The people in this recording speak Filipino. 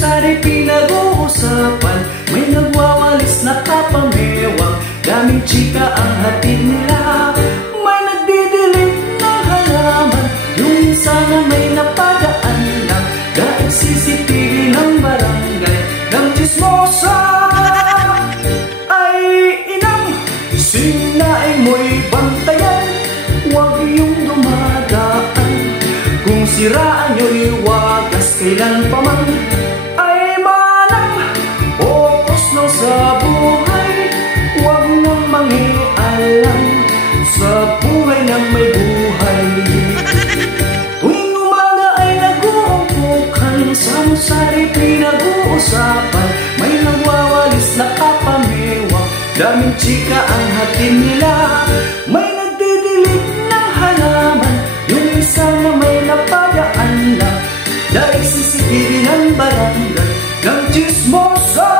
Sari pinag-uusapan, may nagwawalis na kapamewang, daming chika ang hatid nila. May nagdidilig ng halaman, yung isa na may napadaan lang, dahil CCTV ng barangay ng chismosa. Ay inang, sinaing mo'y bantayan, huwag iyong dumadaan. Kung siraan nyo'y wagas kailan pa man, ay manang focus lang sa buhay, huwag nang mangialam sa buhay ng may buhay. Tuwing umaga ay nag-uumpukan, samsari pinag-uusapan, may nagwawalis na kapamewang, daming chika ang hatid nila. May nagdidilig ng halaman, yung isa na may napadaan lang, dahil CCTV ng barangay ng chismosa.